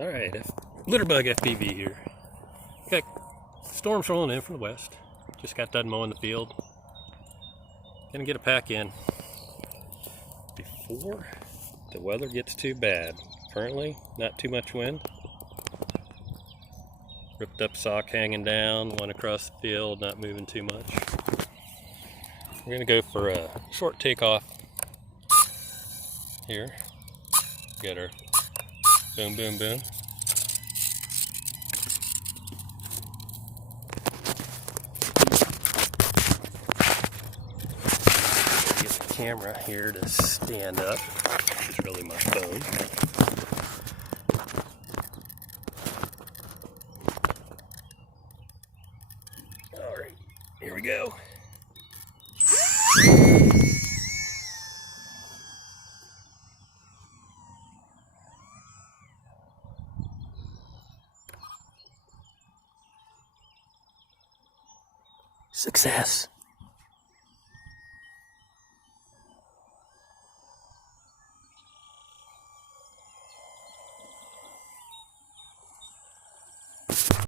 Alright, Litterbug FPV here. Got storms rolling in from the west. Just got done mowing the field. Gonna get a pack in before the weather gets too bad. Currently, not too much wind. Ripped up sock hanging down, one across the field, not moving too much. We're gonna go for a short takeoff here. Get our boom, boom, boom. Get the camera here to stand up. It's really my phone. All right, here we go. Success.